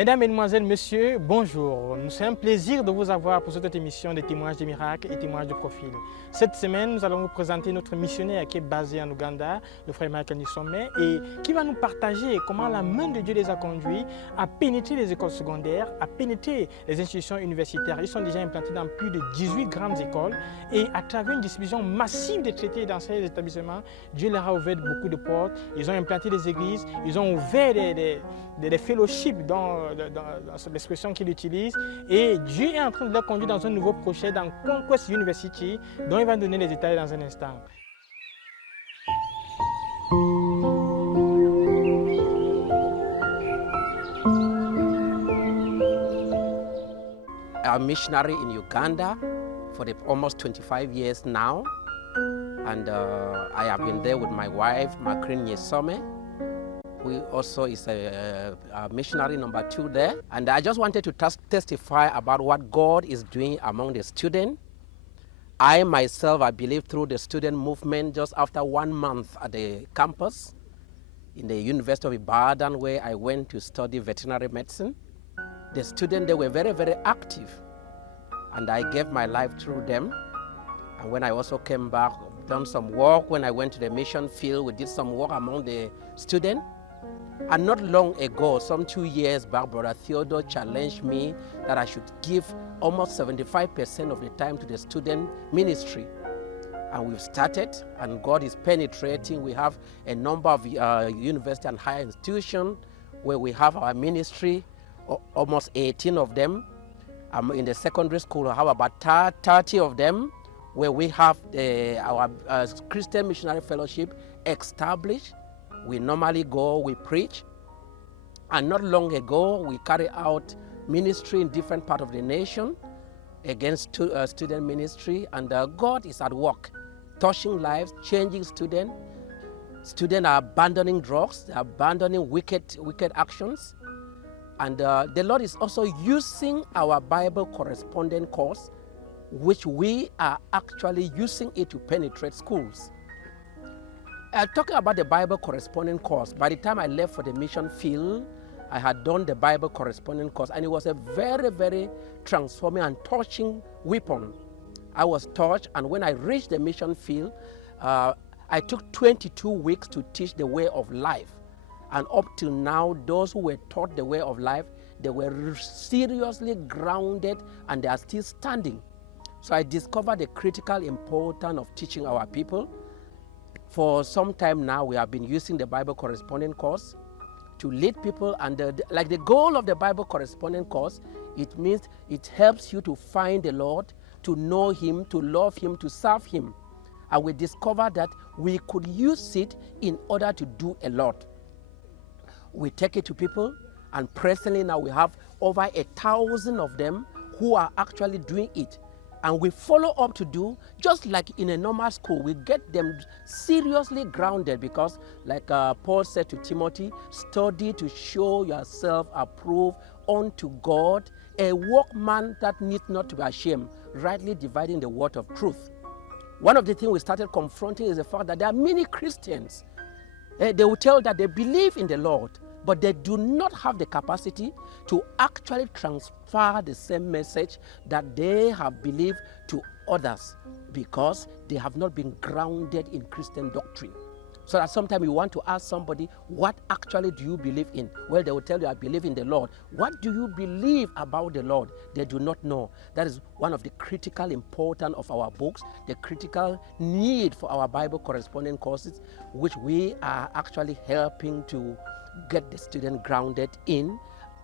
Mesdames, Mesdemoiselles, Messieurs, bonjour. C'est un plaisir de vous avoir pour cette émission des témoignages des miracles et témoignages de profil. Cette semaine, nous allons vous présenter notre missionnaire qui est basé en Ouganda, le frère Michael Nisomé, et qui va nous partager comment la main de Dieu les a conduits à pénétrer les écoles secondaires, à pénétrer les institutions universitaires. Ils sont déjà implantés dans plus de 18 grandes écoles et à travers une distribution massive de traités dans ces établissements, Dieu leur a ouvert beaucoup de portes. Ils ont implanté des églises, ils ont ouvert des fellowships dans l'expression qu'il utilise, et Dieu est en train de les conduire dans un nouveau projet dans Conquest University dont il va donner les détails dans un instant. I'm a missionary in Uganda for almost 25 years now, and I have been there with my wife, Makrin Nyesome, who also is a missionary number 2 there. And I just wanted to testify about what God is doing among the students. I myself, I believe through the student movement, just after 1 month at the campus in the University of Ibadan, where I went to study veterinary medicine, the students, they were very, very active. And I gave my life through them. And when I also came back, done some work. When I went to the mission field, we did some work among the students. And not long ago, some 2 years back, Brother Theodore challenged me that I should give almost 75% of the time to the student ministry. And we've started, and God is penetrating. We have a number of university and higher institutions where we have our ministry, almost 18 of them. In the secondary school, we have about 30 of them, where we have our Christian Missionary Fellowship established. We normally go, we preach. And not long ago, we carry out ministry in different parts of the nation against student ministry. And God is at work, touching lives, changing students. Students are abandoning drugs, they are abandoning wicked actions. And the Lord is also using our Bible correspondence course, which we are actually using it to penetrate schools. Talking about the Bible correspondence course, by the time I left for the mission field, I had done the Bible correspondence course, and it was a very, very transforming and touching weapon. I was touched, and when I reached the mission field, I took 22 weeks to teach the way of life. And up till now, those who were taught the way of life, they were seriously grounded, and they are still standing. So I discovered the critical importance of teaching our people. For some time now, we have been using the Bible correspondence course to lead people, and the goal of the Bible correspondence course, it means it helps you to find the Lord, to know Him, to love Him, to serve Him. And we discovered that we could use it in order to do a lot. We take it to people, and presently now we have over 1,000 of them who are actually doing it. And we follow up to do, just like in a normal school, we get them seriously grounded, because like Paul said to Timothy, study to show yourself approved unto God, a workman that needs not to be ashamed, rightly dividing the word of truth. One of the things we started confronting is the fact that there are many Christians. They will tell that they believe in the Lord, but they do not have the capacity to actually transfer the same message that they have believed to others, because they have not been grounded in Christian doctrine. So that sometimes you want to ask somebody, what actually do you believe in? Well, they will tell you, I believe in the Lord. What do you believe about the Lord? They do not know. That is one of the critical importance of our books, the critical need for our Bible correspondence courses, which we are actually helping to get the student grounded in.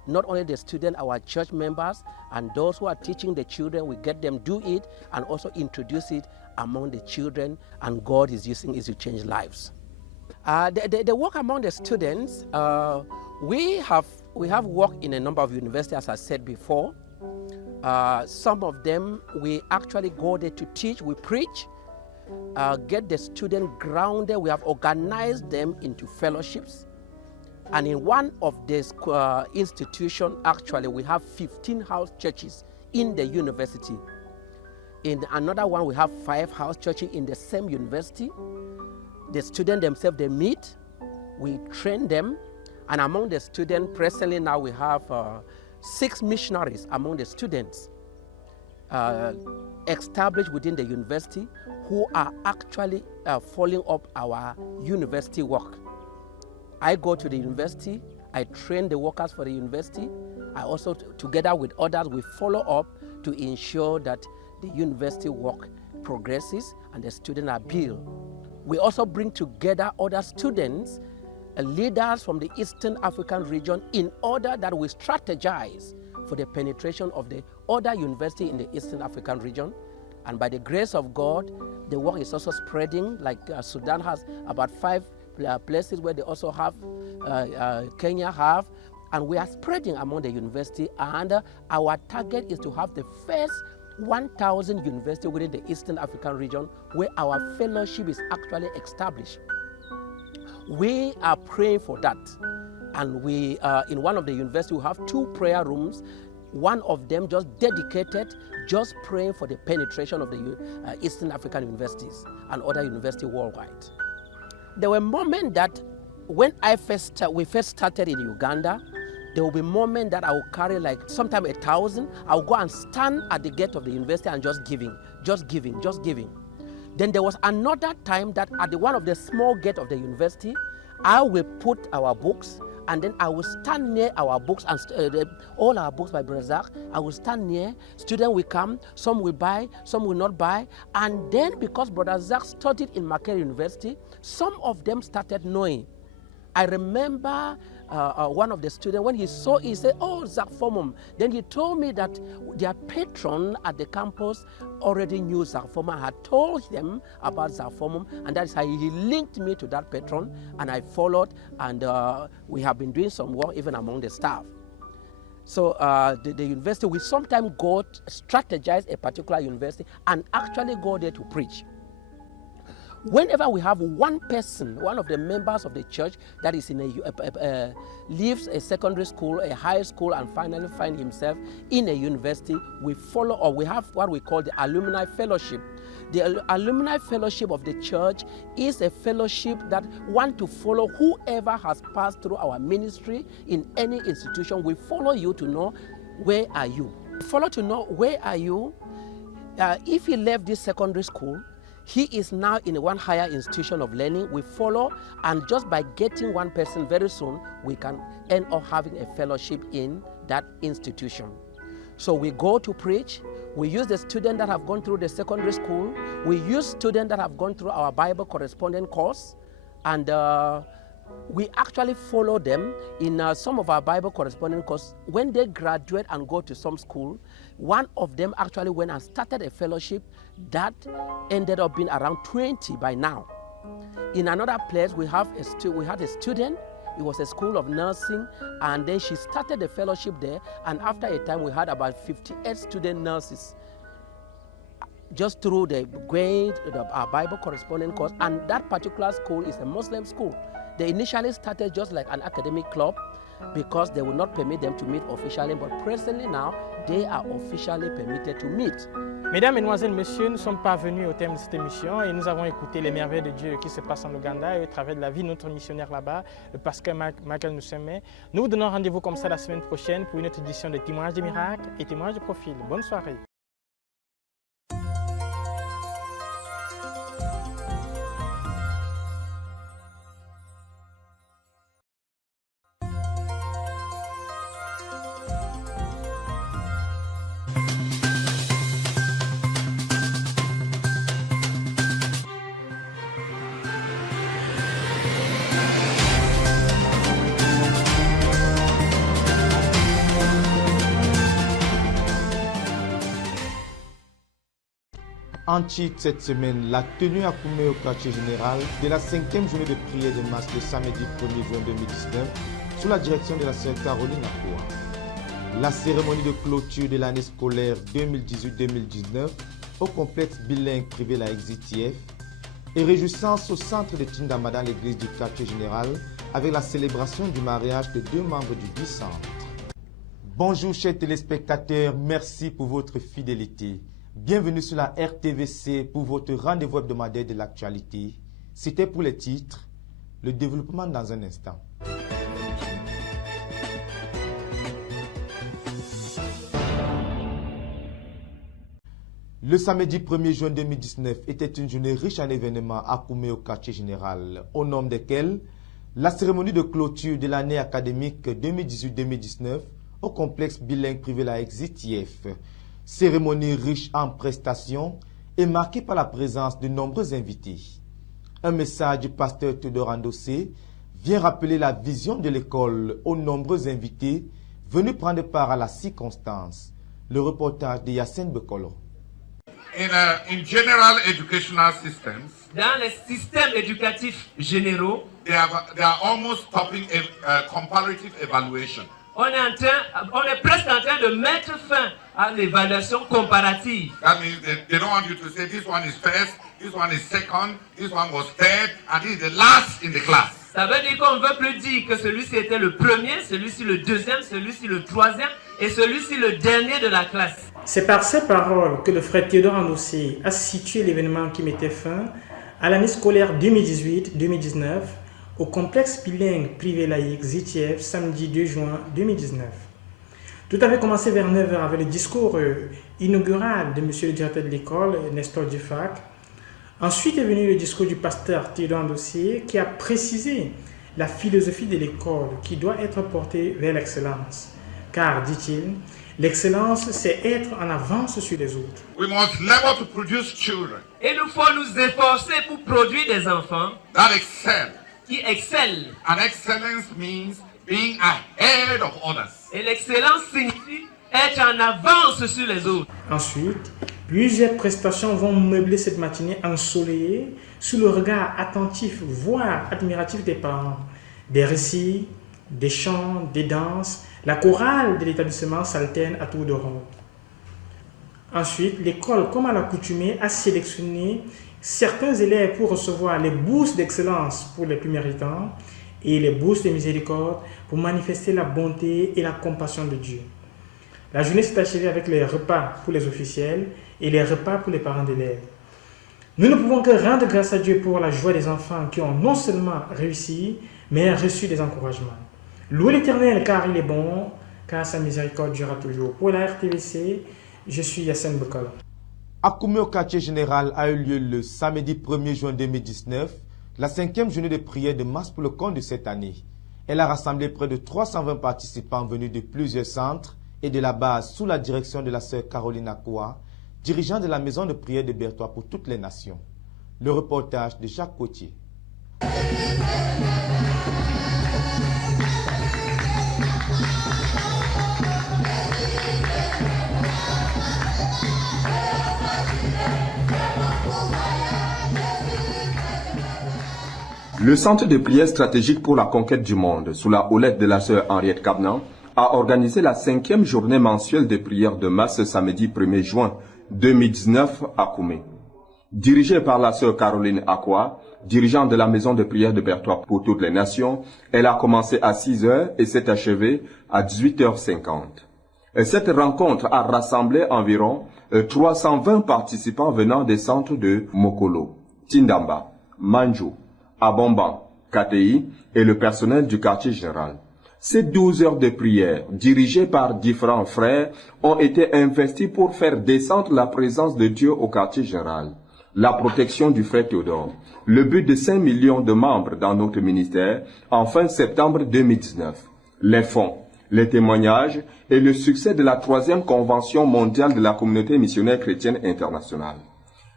Not only the student, our church members and those who are teaching the children, we get them do it and also introduce it among the children, and God is using it to change lives. The work among the students, we have worked in a number of universities, as I said before. Some of them, we actually go there to teach, we preach, get the student grounded. We have organized them into fellowships. And in one of these institutions, actually, we have 15 house churches in the university. In another one, we have 5 house churches in the same university. The students themselves, they meet, we train them, And among the students, presently now we have 6 missionaries among the students established within the university who are actually following up our university work. I go to the university, I train the workers for the university. I also, together with others, we follow up to ensure that the university work progresses and the students are built. We also bring together other students, leaders from the Eastern African region, in order that we strategize for the penetration of the other university in the Eastern African region. And by the grace of God, the work is also spreading, like Sudan has about 5 places where they also have, Kenya have, and we are spreading among the university, and our target is to have the first 1,000 universities within the Eastern African region where our fellowship is actually established. We are praying for that, and we, in one of the universities, we have 2 prayer rooms, one of them just dedicated, just praying for the penetration of the Eastern African universities and other universities worldwide. There were moments that when we first started in Uganda, there will be moments that I will carry like sometimes 1,000. I'll go and stand at the gate of the university and just giving. Then there was another time that at one of the small gate of the university, I will put our books, and then I will stand near our books, and all our books by Brother Zach, I will stand near. Students will come, some will buy, some will not buy. And then because Brother Zach studied in Makerere University, some of them started knowing. I remember one of the students, when he saw, he said, "Oh, Zach Formum." Then he told me that their patron at the campus already knew Zach Formum, had told them about Zach Formum, and that is how he linked me to that patron, and I followed, and we have been doing some work even among the staff. So the university, we sometimes go strategize a particular university and actually go there to preach. Whenever we have one person, one of the members of the church that is in leaves a secondary school, a high school, and finally find himself in a university, we follow, or we have what we call the alumni fellowship. The alumni fellowship of the church is a fellowship that want to follow whoever has passed through our ministry in any institution. We follow you to know where are you. Follow to know where are you. If he left this secondary school, he is now in one higher institution of learning. We follow, and just by getting one person, very soon we can end up having a fellowship in that institution. So we go to preach. We use the students that have gone through the secondary school. We use students that have gone through our Bible correspondence course, and we actually follow them in some of our Bible correspondence course. When they graduate and go to some school, one of them actually went and started a fellowship that ended up being around 20 by now. In another place, we had a student. It was a school of nursing, and then she started a fellowship there, and after a time we had about 58 student nurses just through our Bible correspondence course. And that particular school is a Muslim school. They initially started just like an academic club because they would not permit them to meet officially, but presently now they are officially permitted to meet. Mesdames, Mesdemoiselles, Messieurs, nous sommes parvenus au terme de cette émission et nous avons écouté les merveilles de Dieu qui se passent en Ouganda et au travers de la vie de notre missionnaire là-bas, le pasteur Michael Nseme. Nous vous donnons rendez-vous comme ça la semaine prochaine pour une autre édition de Témoignages des miracles et Témoignages de profil. Bonne soirée. En titre cette semaine, la tenue à Koumé au quartier général de la 5e journée de prière de masse le samedi 1er juin 2019 sous la direction de la sœur Caroline Akoua. La cérémonie de clôture de l'année scolaire 2018-2019 au complexe bilingue privé la XITF et réjouissance au centre de Tindama dans l'église du quartier général avec la célébration du mariage de 2 membres du dit centre. Bonjour chers téléspectateurs, merci pour votre fidélité. Bienvenue sur la RTVC pour votre rendez-vous hebdomadaire de l'actualité. C'était pour les titres, le développement dans un instant. Le samedi 1er juin 2019 était une journée riche en événements à Koumé au quartier général, au nombre desquels la cérémonie de clôture de l'année académique 2018-2019 au complexe bilingue privé La ZTF. Cérémonie riche en prestations et marquée par la présence de nombreux invités. Un message du pasteur Théodore Andossé vient rappeler la vision de l'école aux nombreux invités venus prendre part à la circonstance. Le reportage de Yacine Bekolo. In general educational systems, dans les systèmes éducatifs généraux, they are almost stopping comparative evaluation. on est presque en train de mettre fin à l'évaluation comparative. That means they don't want you to say this one is first, this one is second, this one was third, and this is the last in the class. Ça veut dire qu'on ne veut plus dire que celui-ci était le premier, celui-ci le deuxième, celui-ci le troisième et celui-ci le dernier de la classe. C'est par ces paroles que le frère Théodore Andossé a situé l'événement qui mettait fin à l'année scolaire 2018-2019 au complexe bilingue privé laïque ZTF samedi 2 juin 2019. Tout avait commencé vers 9h avec le discours inaugural de M. le directeur de l'école, Nestor Dufac. Ensuite est venu le discours du pasteur Théodore Andossé qui a précisé la philosophie de l'école qui doit être portée vers l'excellence. Car, dit-il, l'excellence, c'est être en avance sur les autres. We must labor to produce children Et il faut nous efforcer pour produire des enfants that excel. qui excellent. And excellence means being ahead of others. Et l'excellence signifie être en avance sur les autres. Ensuite, plusieurs prestations vont meubler cette matinée ensoleillée sous le regard attentif, voire admiratif des parents. Des récits, des chants, des danses, la chorale de l'établissement s'alterne à tour de rôle. Ensuite, l'école, comme à l'accoutumée, a sélectionné certains élèves pour recevoir les bourses d'excellence pour les plus méritants et les bourses de miséricorde pour manifester la bonté et la compassion de Dieu. La journée s'est achevée avec les repas pour les officiels et les repas pour les parents d'élèves. Nous ne pouvons que rendre grâce à Dieu pour la joie des enfants qui ont non seulement réussi, mais reçu des encouragements. Louez l'Éternel car il est bon, car sa miséricorde durera toujours. Pour la RTVC, je suis Yacine Bekolo. À Koumé au quartier général a eu lieu le samedi 1er juin 2019, la 5e journée de prière de masse pour le compte de cette année. Elle a rassemblé près de 320 participants venus de plusieurs centres et de la base sous la direction de la sœur Caroline Akoua, dirigeante de la maison de prière de Berthois pour toutes les nations. Le reportage de Jacques Cotier. Le Centre de prière stratégique pour la conquête du monde, sous la houlette de la sœur Henriette Cabnan, a organisé la 5e journée mensuelle de prière de masse samedi 1er juin 2019 à Koumé. Dirigée par la sœur Caroline Akoua, dirigeante de la maison de prière de Berthois pour toutes les nations, elle a commencé à 6h et s'est achevée à 18h50. Cette rencontre a rassemblé environ 320 participants venant des centres de Mokolo, Tindamba, Manjou, Abomban, KTI et le personnel du quartier général. Ces 12 heures de prière, dirigées par différents frères, ont été investies pour faire descendre la présence de Dieu au quartier général, la protection du frère Théodore, le but de 5 millions de membres dans notre ministère en fin septembre 2019, les fonds, les témoignages et le succès de la 3e convention mondiale de la communauté missionnaire chrétienne internationale.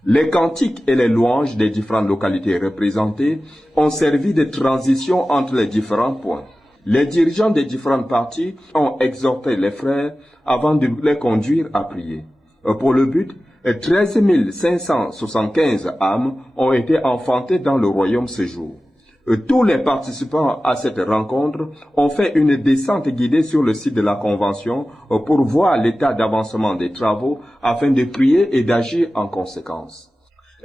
Les cantiques et les louanges des différentes localités représentées ont servi de transition entre les différents points. Les dirigeants des différentes parties ont exhorté les frères avant de les conduire à prier. Pour le but, 13 575 âmes ont été enfantées dans le royaume ce jour. Tous les participants à cette rencontre ont fait une descente guidée sur le site de la Convention pour voir l'état d'avancement des travaux afin de prier et d'agir en conséquence.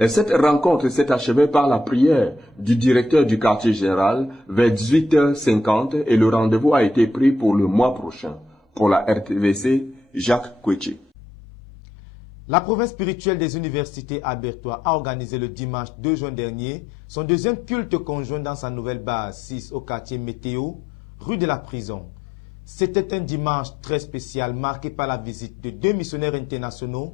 Cette rencontre s'est achevée par la prière du directeur du quartier général vers 18h50 et le rendez-vous a été pris pour le mois prochain. Pour la RTVC, Jacques Cotier. La province spirituelle des universités à Berthois a organisé le dimanche 2 juin dernier son deuxième culte conjoint dans sa nouvelle base 6 au quartier Météo, rue de la Prison. C'était un dimanche très spécial marqué par la visite de 2 missionnaires internationaux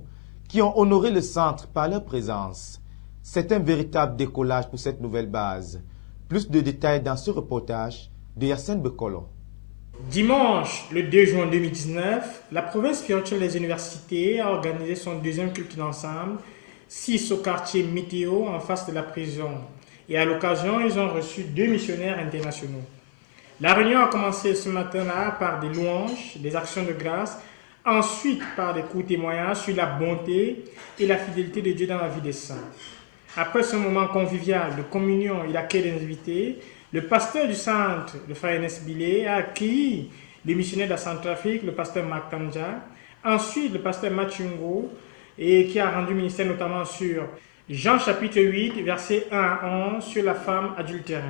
qui ont honoré le centre par leur présence. C'est un véritable décollage pour cette nouvelle base. Plus de détails dans ce reportage de Yacine Bekolo. Dimanche, le 2 juin 2019, la province spirituelle des universités a organisé son deuxième culte d'ensemble, 6 au quartier Météo en face de la prison. Et à l'occasion, ils ont reçu 2 missionnaires internationaux. La réunion a commencé ce matin-là par des louanges, des actions de grâce, ensuite par des courts témoignages sur la bonté et la fidélité de Dieu dans la vie des saints. Après ce moment convivial de communion et d'accueil des invités, le pasteur du centre, le frère Enes Bilé, a accueilli les missionnaires de la Centrafrique, le pasteur Mark Tanja, ensuite le pasteur Machungo, et qui a rendu ministère notamment sur Jean chapitre 8, versets 1 à 11, sur la femme adultère.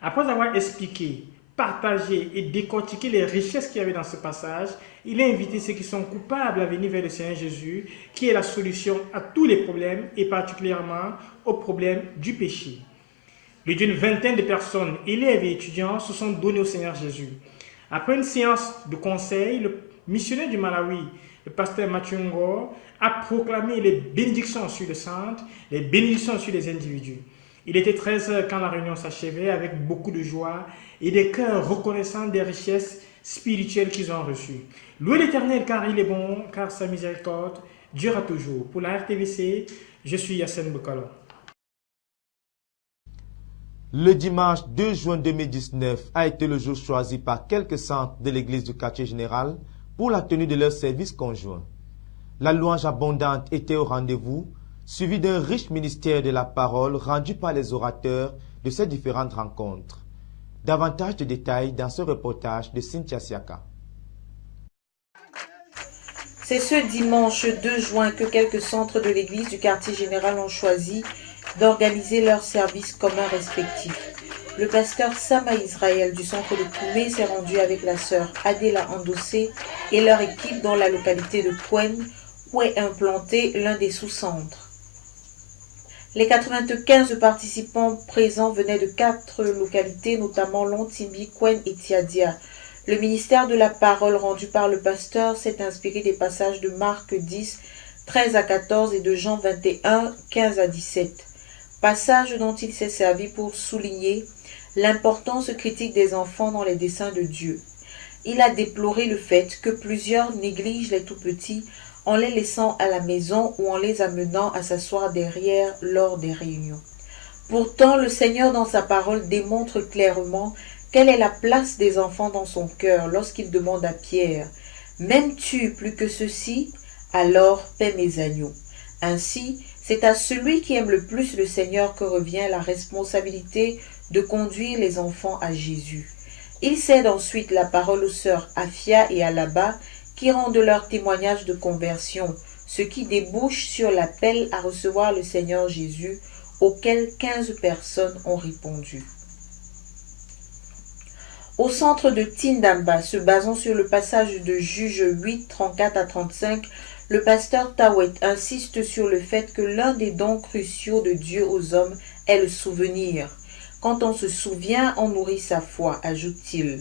Après avoir expliqué, partagé et décortiqué les richesses qu'il y avait dans ce passage, il a invité ceux qui sont coupables à venir vers le Seigneur Jésus, qui est la solution à tous les problèmes et particulièrement au problème du péché. Plus d'une vingtaine de personnes, élèves et étudiants, se sont donnés au Seigneur Jésus. Après une séance de conseil, le missionnaire du Malawi, le pasteur Machungo, a proclamé les bénédictions sur le centre, les bénédictions sur les individus. Il était 13h quand la réunion s'achevait avec beaucoup de joie et des cœurs reconnaissants des richesses spirituelles qu'ils ont reçues. Louez l'Éternel car il est bon, car sa miséricorde durera toujours. Pour la RTVC, je suis Yacine Bekolo. Le dimanche 2 juin 2019 a été le jour choisi par quelques centres de l'église du quartier général pour la tenue de leur service conjoint. La louange abondante était au rendez-vous, suivie d'un riche ministère de la parole rendu par les orateurs de ces différentes rencontres. Davantage de détails dans ce reportage de Cynthia Siaka. C'est ce dimanche 2 juin que quelques centres de l'église du quartier général ont choisi d'organiser leurs services communs respectifs. Le pasteur Sama Israël du centre de Koumé s'est rendu avec la sœur Adela Andossé et leur équipe dans la localité de Kwen, où est implanté l'un des sous-centres. Les 95 participants présents venaient de 4 localités, notamment Lontimbi, Kwen et Tiadia. Le ministère de la parole rendu par le pasteur s'est inspiré des passages de Marc 10, 13 à 14 et de Jean 21, 15 à 17. Passage dont il s'est servi pour souligner l'importance critique des enfants dans les desseins de Dieu. Il a déploré le fait que plusieurs négligent les tout-petits en les laissant à la maison ou en les amenant à s'asseoir derrière lors des réunions. Pourtant, le Seigneur dans sa parole démontre clairement quelle est la place des enfants dans son cœur lorsqu'il demande à Pierre « M'aimes-tu plus que ceci? Alors paie mes agneaux. » Ainsi, c'est à celui qui aime le plus le Seigneur que revient la responsabilité de conduire les enfants à Jésus. Il cède ensuite la parole aux sœurs Afia et Alaba qui rendent leur témoignage de conversion, ce qui débouche sur l'appel à recevoir le Seigneur Jésus, auquel 15 personnes ont répondu. Au centre de Tindamba, se basant sur le passage de Juge 8, 34 à 35, le pasteur Tawet insiste sur le fait que l'un des dons cruciaux de Dieu aux hommes est le souvenir. Quand on se souvient, on nourrit sa foi, ajoute-t-il.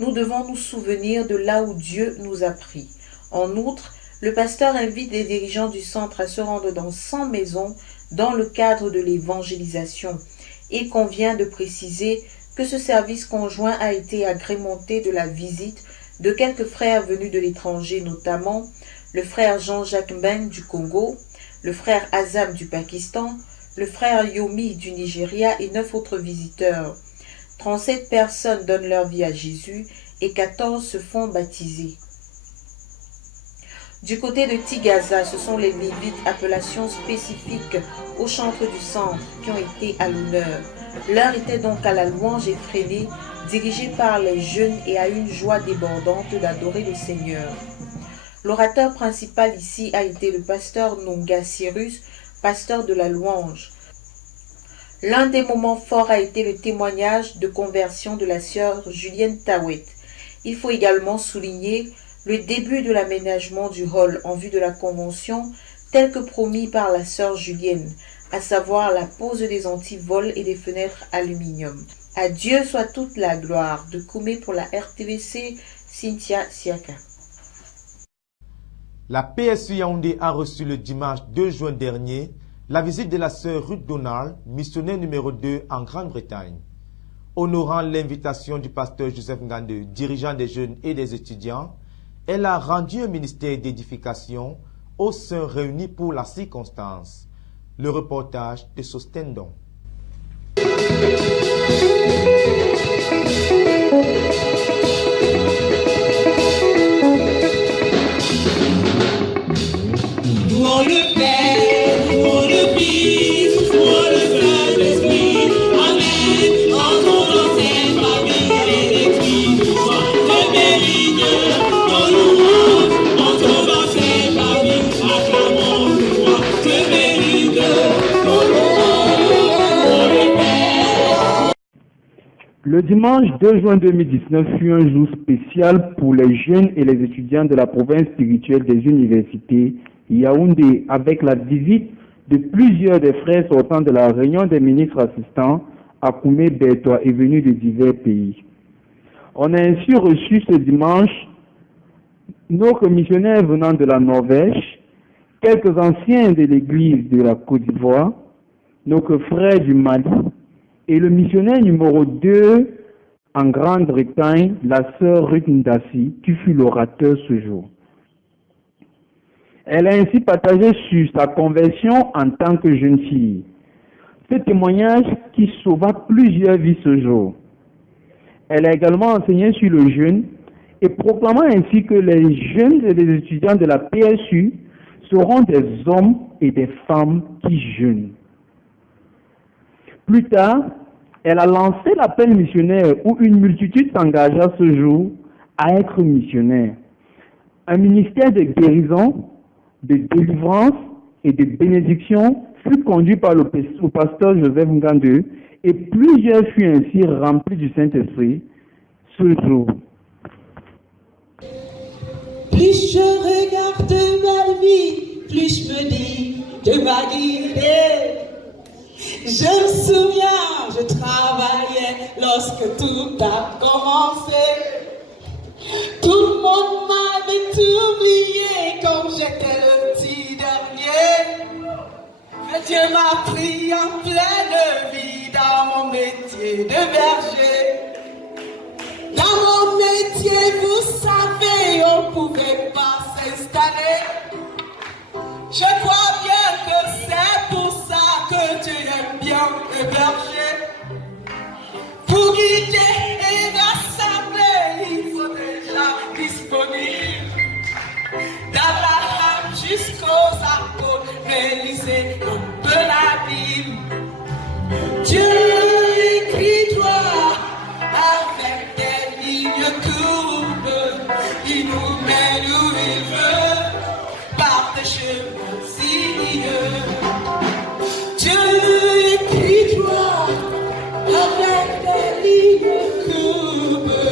Nous devons nous souvenir de là où Dieu nous a pris. En outre, le pasteur invite les dirigeants du centre à se rendre dans 100 maisons dans le cadre de l'évangélisation. Il convient de préciser que ce service conjoint a été agrémenté de la visite de quelques frères venus de l'étranger, notamment le frère Jean-Jacques Mbeng du Congo, le frère Azam du Pakistan, le frère Yomi du Nigeria et 9 autres visiteurs. 37 personnes donnent leur vie à Jésus et 14 se font baptiser. Du côté de Tigaza, ce sont les Lévites, appellation spécifique au chantre du centre, qui ont été à l'honneur. L'heure était donc à la louange effrénée, dirigée par les jeunes et à une joie débordante d'adorer le Seigneur. L'orateur principal ici a été le pasteur Nonga Cyrus, pasteur de la louange. L'un des moments forts a été le témoignage de conversion de la sœur Julienne Tawet. Il faut également souligner le début de l'aménagement du hall en vue de la convention tel que promis par la sœur Julienne, à savoir la pose des antivols et des fenêtres aluminium. À Dieu soit toute la gloire. De Koumé pour la RTVC, Cynthia Siaka. La PSU Yaoundé a reçu le dimanche 2 juin dernier la visite de la sœur Ruth Donald, missionnaire numéro 2 en Grande-Bretagne. Honorant l'invitation du pasteur Joseph Ngande, dirigeant des jeunes et des étudiants, elle a rendu un ministère d'édification aux sœurs réunis pour la circonstance. Le reportage de Sostendon. Le dimanche 2 juin 2019 fut un jour spécial pour les jeunes et les étudiants de la province spirituelle des universités Yaoundé, avec la visite de plusieurs des frères sortant de la réunion des ministres assistants à Koumé-Bertois et venus de divers pays. On a ainsi reçu ce dimanche nos commissionnaires venant de la Norvège, quelques anciens de l'église de la Côte d'Ivoire, nos frères du Mali, et le missionnaire numéro 2 en Grande-Bretagne, la sœur Ruth Ndassi, qui fut l'orateur ce jour. Elle a ainsi partagé sur sa conversion en tant que jeune fille. Ce témoignage qui sauva plusieurs vies ce jour. Elle a également enseigné sur le jeûne et proclamant ainsi que les jeunes et les étudiants de la PSU seront des hommes et des femmes qui jeûnent. Plus tard, elle a lancé l'appel missionnaire où une multitude s'engagea ce jour à être missionnaire. Un ministère de guérison, de délivrance et de bénédiction fut conduit par le pasteur Joseph Ngande et plusieurs furent ainsi remplis du Saint-Esprit ce jour. Plus je regarde ma vie, plus je me dis de ma guidée. Je me souviens, je travaillais lorsque tout a commencé. Tout le monde m'avait oublié comme j'étais le petit dernier. Mais Dieu m'a pris en pleine vie dans mon métier de berger. Dans mon métier, vous savez, on pouvait pas s'installer. Je crois bien que c'est pour ça que Dieu aime bien le berger. Pour guider et rassembler, il faut déjà disponible. D'Abraham jusqu'aux apôtres, réaliser un peu la Bible. Dieu écrit droit avec des lignes courbes. Il nous mène où il veut par des chemins sinueux. Dieu écrit droit avec des lignes courbes.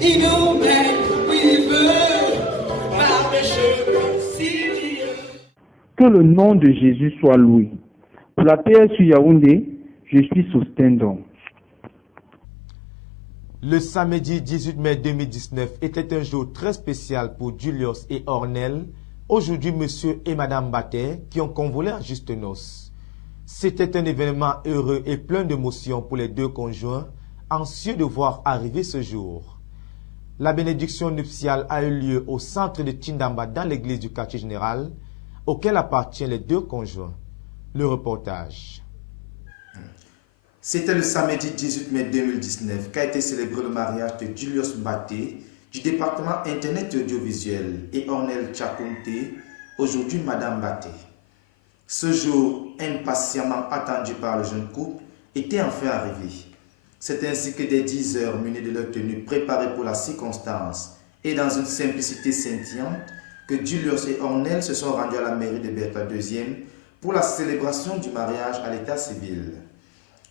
Il nous mène où il veut par des chemins sinueux. Que le nom de Jésus soit loué. Pour la PSU Yaoundé, je suis Sostendon. Le samedi 18 mai 2019 était un jour très spécial pour Julius et Ornel, aujourd'hui monsieur et madame Batet, qui ont convolé à juste noces. C'était un événement heureux et plein d'émotions pour les deux conjoints, anxieux de voir arriver ce jour. La bénédiction nuptiale a eu lieu au centre de Tindamba dans l'église du quartier général, auquel appartiennent les deux conjoints. Le reportage. C'était le samedi 18 mai 2019 qu'a été célébré le mariage de Julius Baté du département Internet et audiovisuel et Ornel Tchakounté, aujourd'hui Madame Baté. Ce jour, impatiemment attendu par le jeune couple, était enfin arrivé. C'est ainsi que dès 10 heures, munis de leur tenue préparée pour la circonstance et dans une simplicité scintillante, que Julius et Ornel se sont rendus à la mairie de Bertois II pour la célébration du mariage à l'état civil.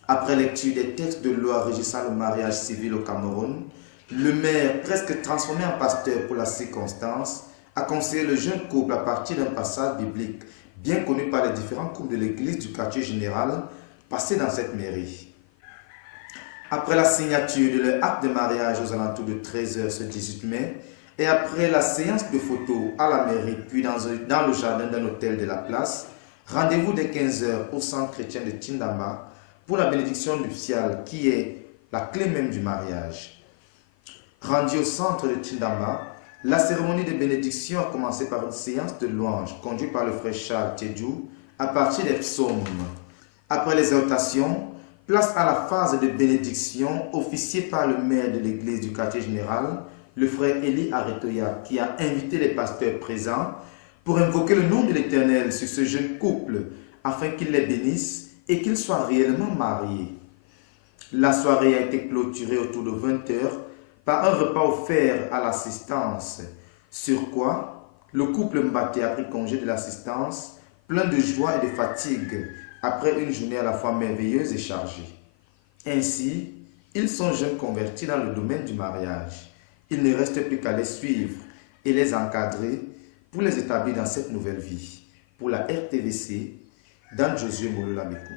Après lecture des textes de loi régissant le mariage civil au Cameroun, le maire, presque transformé en pasteur pour la circonstance, a conseillé le jeune couple à partir d'un passage biblique bien connu par les différents couples de l'église du quartier général passé dans cette mairie. Après la signature de leur acte de mariage aux alentours de 13 h ce 18 mai, Et après la séance de photos à la mairie, puis dans le jardin d'un hôtel de la place, rendez-vous dès 15h au centre chrétien de Tindamba pour la bénédiction nuptiale qui est la clé même du mariage. Rendu au centre de Tindamba, la cérémonie de bénédiction a commencé par une séance de louange conduite par le frère Charles Tedjou à partir des psaumes. Après l'exaltation, place à la phase de bénédiction officiée par le maire de l'église du quartier général, le frère Eli Aretoya, qui a invité les pasteurs présents pour invoquer le nom de l'Éternel sur ce jeune couple afin qu'il les bénisse et qu'ils soient réellement mariés. La soirée a été clôturée autour de 20h par un repas offert à l'assistance, sur quoi le couple Mbaté a pris congé de l'assistance, plein de joie et de fatigue, après une journée à la fois merveilleuse et chargée. Ainsi, ils sont jeunes convertis dans le domaine du mariage. Il ne reste plus qu'à les suivre et les encadrer pour les établir dans cette nouvelle vie. Pour la RTVC, Dan Josué Mololabekou.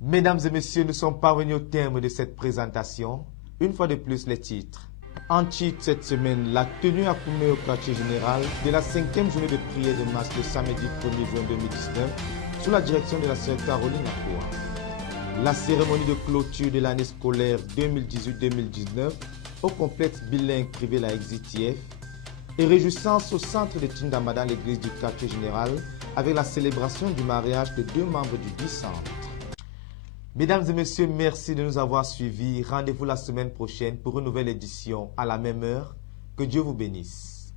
Mesdames et messieurs, nous sommes parvenus au terme de cette présentation. Une fois de plus, les titres. En titre cette semaine, la tenue à Koumé au quartier général de la 5e journée de prière de masse le samedi 1er juin 2019 sous la direction de la sœur Caroline Akoua. La cérémonie de clôture de l'année scolaire 2018-2019 au complexe bilingue privé la XITF et réjouissance au centre de Tindamba dans l'église du quartier général avec la célébration du mariage de 2 membres du dit centre. Mesdames et messieurs, merci de nous avoir suivis. Rendez-vous la semaine prochaine pour une nouvelle édition à la même heure. Que Dieu vous bénisse.